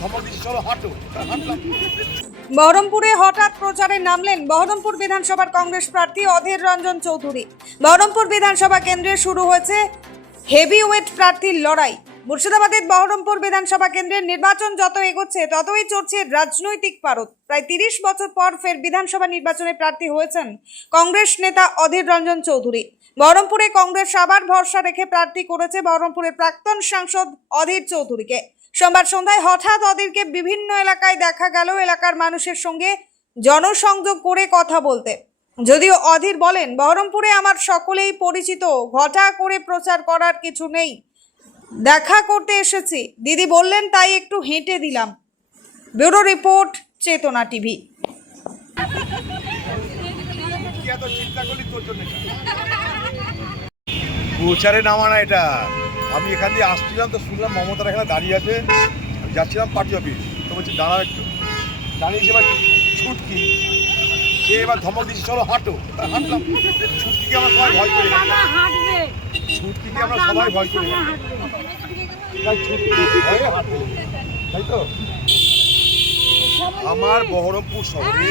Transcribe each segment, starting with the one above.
ধমক দিচ্ছি চলো হাঁটো, হাঁটলাম। বহরমপুরে হঠাৎ প্রচারে নামলেন বহরমপুর বিধানসভার কংগ্রেস প্রার্থী অধীর রঞ্জন চৌধুরী। বহরমপুর বিধানসভা কেন্দ্রে শুরু হয়েছে হেভিওয়েট প্রার্থীর লড়াই। মুর্শিদাবাদের বহরমপুর বিধানসভা কেন্দ্রের নির্বাচন যত এগোচ্ছে ততই চড়ছে রাজনৈতিক পারদ। প্রায় 30 বছর পর ফের বিধানসভা নির্বাচনে প্রার্থী হয়েছেন কংগ্রেস নেতা অধীর রঞ্জন চৌধুরী। বহরমপুরে কংগ্রেস আবার ভরসা রেখে প্রার্থী করেছে বহরমপুরের প্রাক্তন সাংসদ অধীর চৌধুরীকে। সোমবার সন্ধ্যায় হঠাৎ অধীরকে বিভিন্ন এলাকায় দেখা গেল এলাকার মানুষের সঙ্গে জনসংযোগ করে কথা বলতে। যদিও অধীর বলেন, বহরমপুরে আমার সকলেই পরিচিত, ঘটা করে প্রচার করার কিছু নেই, দেখা করতে এসেছি। দিদি বললেন তাই একটু হেঁটে দিলাম। ব্যুরো রিপোর্ট, চেতনা টিভি। প্রচারে নামা না এটা। আমি এখান দিয়ে আসছিলাম তো শুনলাম মমতার এখানে দাঁড়িয়ে আছে, যাচ্ছিলাম পার্টি অফিস, তো বলছি দাঁড়াও একটু। দাঁড়িয়েছি এবার ছুটকি, সে এবার ধমক দিচ্ছি চলো হাঁটো, হাঁটলাম। ছুটকিকে আমরা সবাই ভয় করি, ছুটকিকে আমরা সবাই ভয় করি, তাই ছুটকি ভয়ে হাঁটবে, তাই তো। আমার বহরমপুর শহরে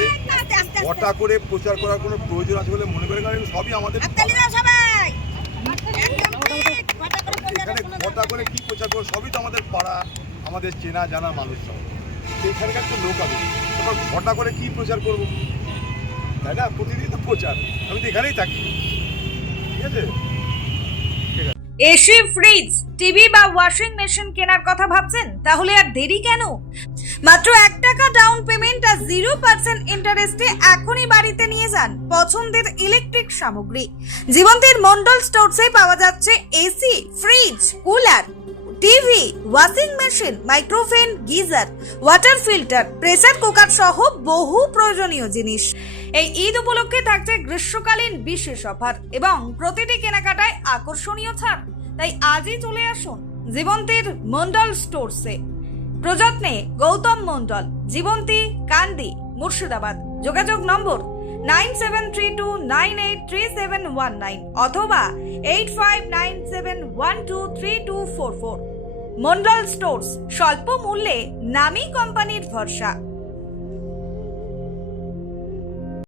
ঘটা করে প্রচার করার কোনো প্রয়োজন আছে বলে মনে করে, কারণ সবই আমাদের এখানে ঘটা করে কি প্রচার করবো, সবই তো আমাদের পাড়া, আমাদের চেনা জানা মানুষ সব। এখানকার তো লোক আমি, তারপর ঘটা করে কি প্রচার করবো, তাই না? প্রতিদিন তো প্রচার, আমি তো এখানেই থাকি, ঠিক আছে। এসি, ফ্রিজ, টিভি বা ওয়াশিং মেশিন কেনার কথা ভাবছেন? তাহলে আর দেরি কেন? মাত্র 1 টাকা ডাউন পেমেন্ট আর 0% ইন্টারেস্টে এখনই বাড়িতে নিয়ে যান পছন্দের ইলেকট্রিক সামগ্রী। জীবন্তীর মন্ডল স্টোরসে পাওয়া যাচ্ছে AC, fridge, cooler, TV, washing machine, micro oven, geyser, water filter, pressure cooker সহ বহু প্রয়োজনীয় জিনিস। এই ঈদ উপলক্ষে থাকছে গ্রীষ্মকালীন বিশেষ অফার এবং প্রতিটি কেনাকাটায় আকর্ষণীয় ছাড়। তাই আজই চলে আসুন জীবন্তীর মন্ডল স্টোরসে। প্রযত্নে গৌতম মন্ডল, জীবন্তী, কান্দি, মুর্শিদাবাদ। যোগাযোগ নম্বর 9732983719 অথবা 8597123244। মন্ডল স্টোরস, স্বল্প মূল্যে নামী কোম্পানির ভরসা।